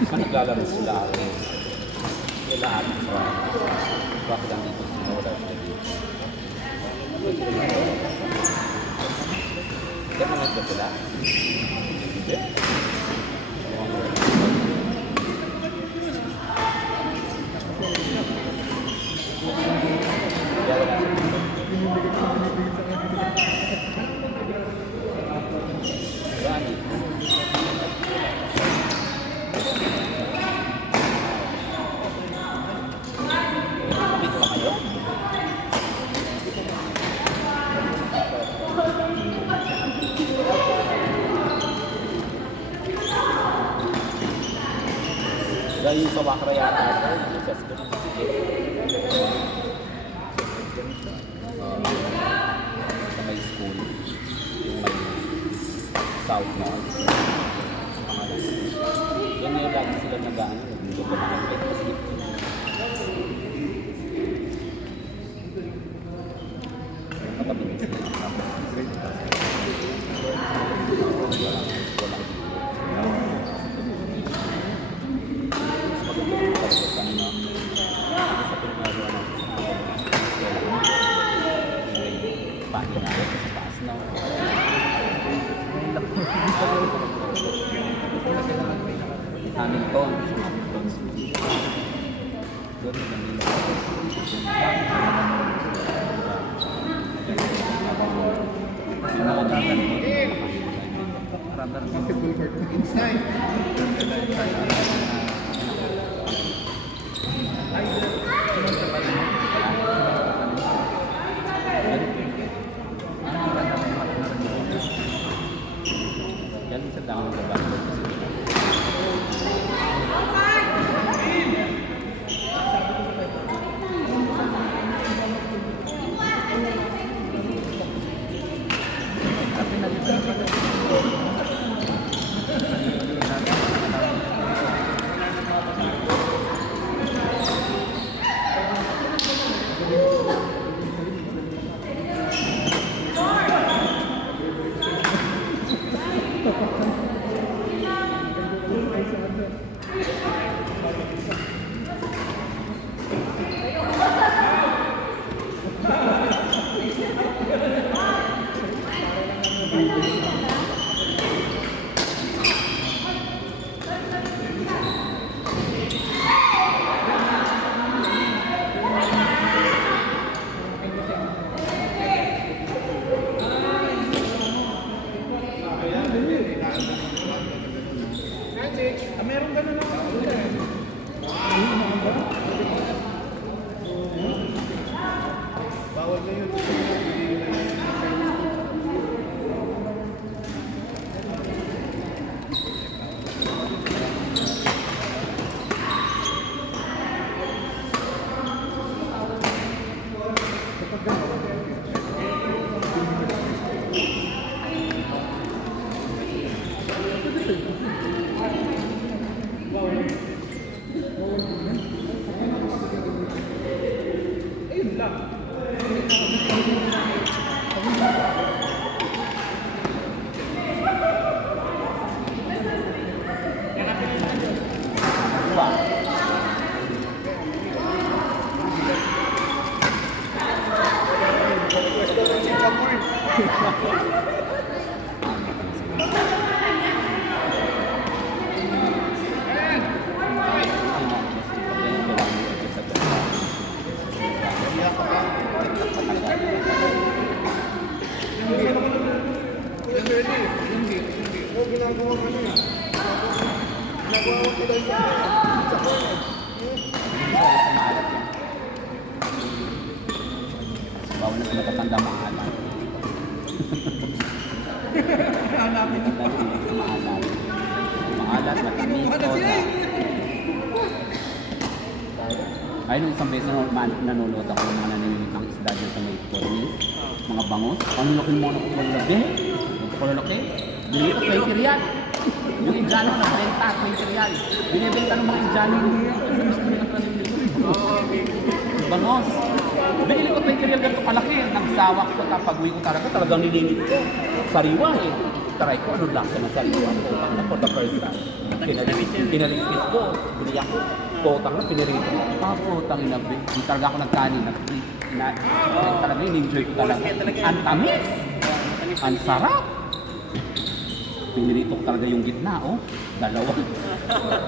Naglalaro sila. Lahat. Bakit lang dito sila wala sila dito? Kaya mga ba sila? Hindi. Dahil sa Wakra yata ito, sa school. Sa may school, yung may South North. Yan yung lagi sila nag-ano, hindi ko nakakit kasi katabi sila. Hamilton. Doon na nila. Yan sa damang gabahan. Meron ka na naman. Bawal na yun. Ayun lang. Ginagawa ka niya. Ginagawa ko tayo sa kanya. Bawal na sila katanda mga anak. Hanapin na. Mga alat na kami. Ay, nung isang beses nanonood ako ng mga nanimimik ng isda dyan sa may cornice. Mga bangus. Ano laki mo na kung malaki? Kung laki? Binili ko 20 riyal. Yung Indiano na benta, 20 riyal. Binibenta ng mga Indiano bangos. Binili ko 20 riyal ganito kalaki. Nagsawak ko, pag-uwi ko talagang nilinit ko. Sariwa eh. try ko, ano lang sa sariwa ko. Ano for the first time. Kinaliskis ko, biniyak ko. Potang na, pinirito ko. Potang ina, hindi talaga ako nagkanin. Talaga in-enjoy ko talaga. Ang tamis! Ang sarap! Pinirito ko talaga yung gitna, oh. Dalawa.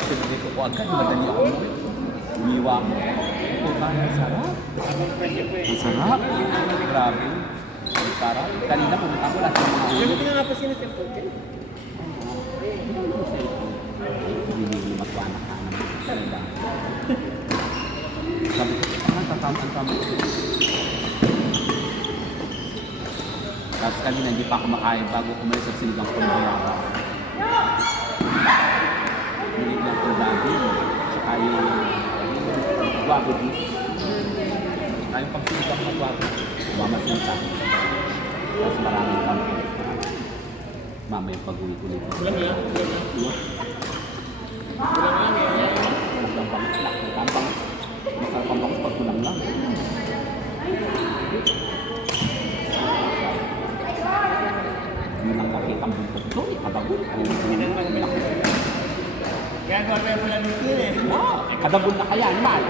Pinirito ko agad, madali ako. Umiwa ko. Potang, ang sarap. Ang sarap. Grabe. Ang sarap. Kanina pumunta ko lang sa mga ulo. Gamitin na nga pa sila sa pagkain. Hindi magpanak-anak. Sabi ko, ang tama ko. Tapos kanina hindi pa ako makain bago kumalis at sinigang ko ng bayabas. Sinigang ko dati. Tsaka yung guwapo beef. Tsaka yung pagsinigang na guwapo. Mamasinta. Tapos maraming kampi. Mamaya pag-uwi ko nito. Tampang. Masarap ang bangus pag kulang lang. Yun ang kakitang buntot ko. Kadabul. Kaya gawin mo lang nito eh. Wow! Kadabul na kaya naman.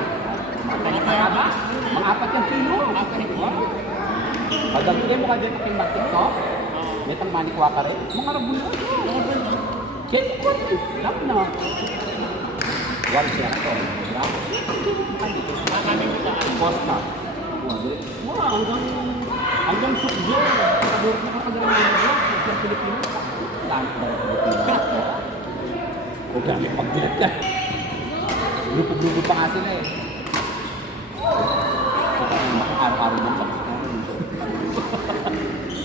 Mga 4 yung kilo. Wow! Kadabulin mo ka dito kay Martin ko. May tangmani ko ka rin. Mga rabul na. Kaya ko. Lap na. Wala siya na to. Costa. Wow, hanggang sukdo. Nakapagalaman mo sa Pilipinas. Saan ba ang Pilipinas? Huwag kami pagbilat ka. Grupo-grupo pa nga sila eh. So kaya araw-araw lang sa gusto.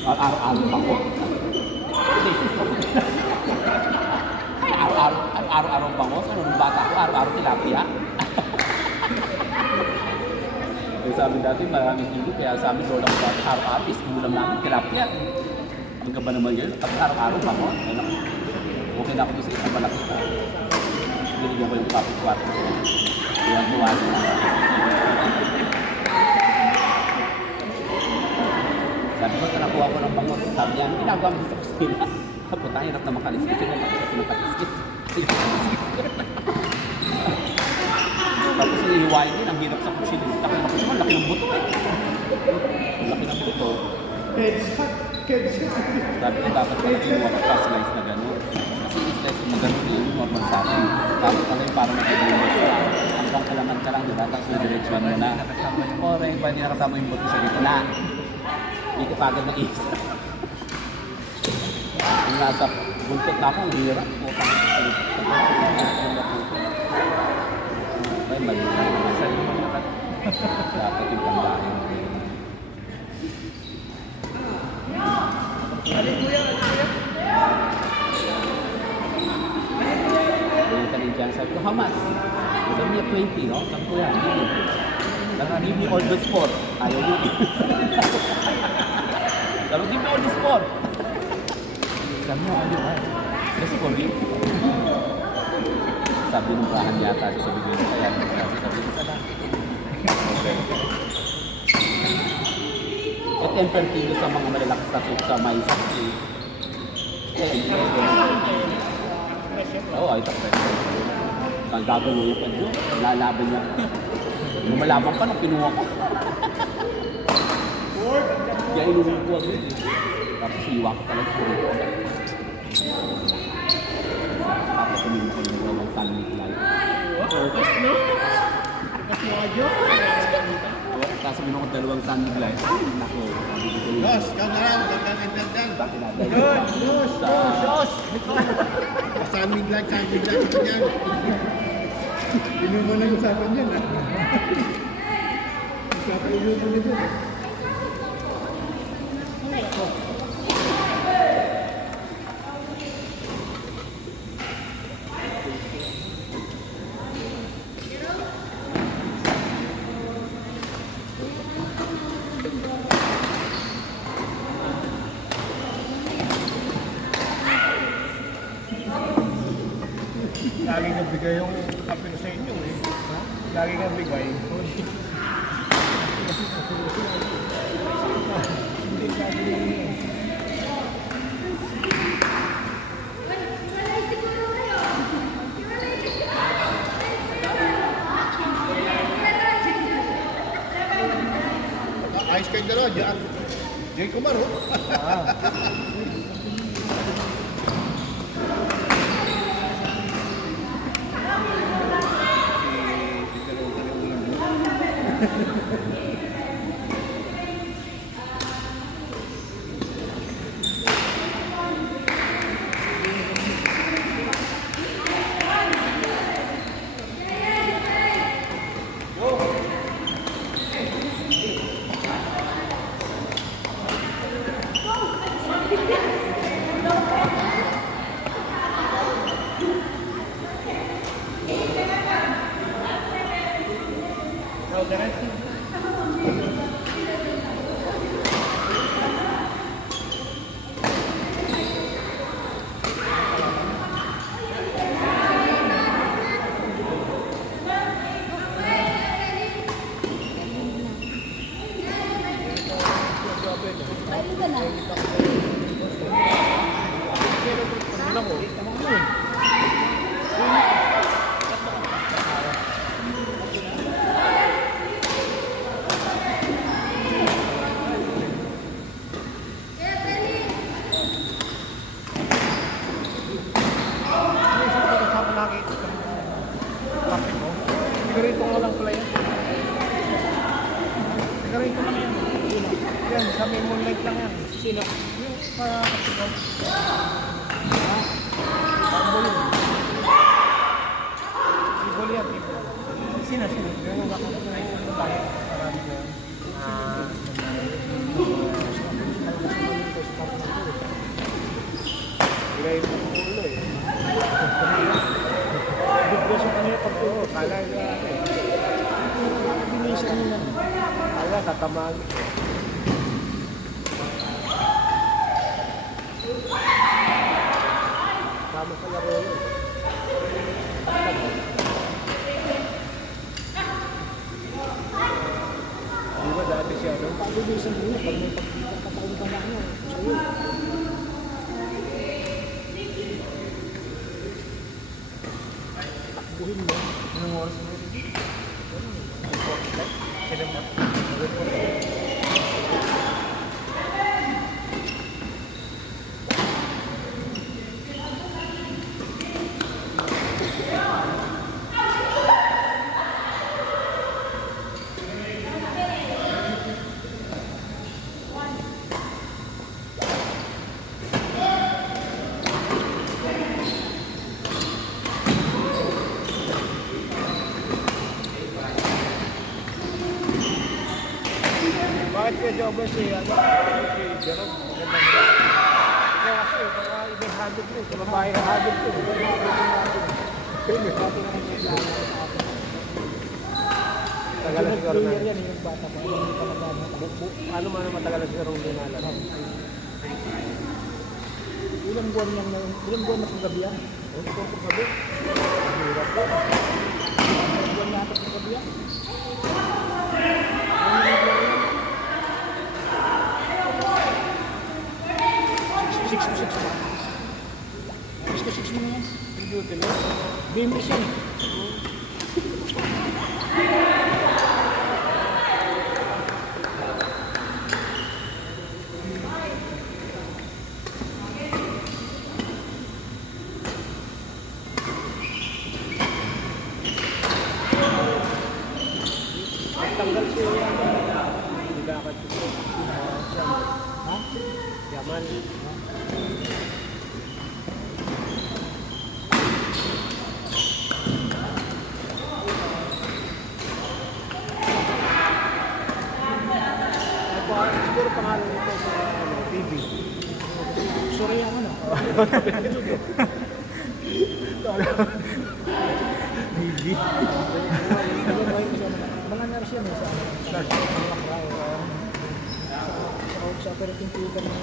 Araw-araw pa ko. Ay, araw-araw bangos. Ano nung bata ko? Araw-araw tilapia. Kaya sa amin dati maraming kilo, kaya sa amin lola ko dati araw-araw is ulam namin tilapia. Ang gaba naman yun. At araw-araw bangos. Okay na ako doon sa isang malaki na. Binigyan ko yung kapit-kwarto. Kaya buwas na. Sabi ko, nakuha ko ng bangos. Sabi niya, ginagawa mo sa kusina. Kaputa, hirap na makaliskis. Hindi naman kasi nakaliskis. Tapos inihiwain din, ang hirap sa kusina. Laki ng kusina, laki ng buto eh. Laki ng buto. Sabi ko, dapat pala kinuha ko pa-slice na gano'n. Kasi i-slice mo gano'n yun, normal sa akin. Tapos pala yung parang nag-i-slice ka. Hanggang kalaman ka lang, diba? Tapos na-direction mo na. Oray, ba niya nakasama yung buto sa gitna? Hindi ko pagod ng isa. Yung nasa buntot na ako, ang hirap. Ay, mali. Dapat yung tandaan. Yung kanin dyan, sabi ko, how much? Sabi niya 20, no? Sabi ko yan, hindi. Give me all the sport. Ayaw yun. Sabi ko, give me all the sport. Sabi niya, ayaw ay. Kasi for me, sabi ng bahan yata, sabi ko yun, kaya sabi ko, sana. Okay. At 10 per kilo sa mga malalakas na soup sa mais. Oo, ay tapos. Ang gagawin niya pa doon, lalaban niya. Lumalaban pa nung kinuha ko. Kaya inumin ko agad eh. Tapos iwa ko talaga ko rin. Tapos uminom ko yung dalawang sunlit light. Tapos no? Tapos mo adyo? Tapos uminom ko dalawang sunlit light. Nako, Dos, kanaran, gagawin. Dos! Samig lang ito yan. Inuman na yung usapan yan, ha? Usapan inuman na dyan. Lagi nagbigay yung kape sa inyo eh. Lagi nagbigay. Hindi lagi ano, Jay Kumar, oh. Si Peter O'Connor. Ayun ka na. Sigarito nga lang pala yan. Sigarito lang yan. Yan, sa may moonlight lang yan. Sino? Yung kasigaw. Tambol yun. Ibol yan, ibol. Sino? Yung ako na yung bahay. Marami ko yan. Ilay mo ang ulo eh. Depression kanina pagturo. Kala nila ano eh. Binisa nila. Kala tatamag. Tama sa laro yun. Di ba dati siya no? Pag-ibisan nila pag may pagkakataon ka na ano. Sa'yo. Takbuhin mo. Anong oras mo? Bakit ka jobber si Jerome? Maganda nila. Ikaw kasi, baka ibang habit mo. Sa babae na habit ko. Tagal na siguro na. Yan yung bata pa. Ano man matagal na siguro hindi nalang. Ilang buwan na kagabi yan? Ilang kagabi? Hirap po. Ilang buwan na kagabi yan? Six mo na yan. Duty mo. BMS yan. Tanggal siya yan. Hindi ka siya. Ha? Yaman. Siguro pangalan nito sa TV. Sorry ako na. TV. Mga nurse yan sa sa operating theater na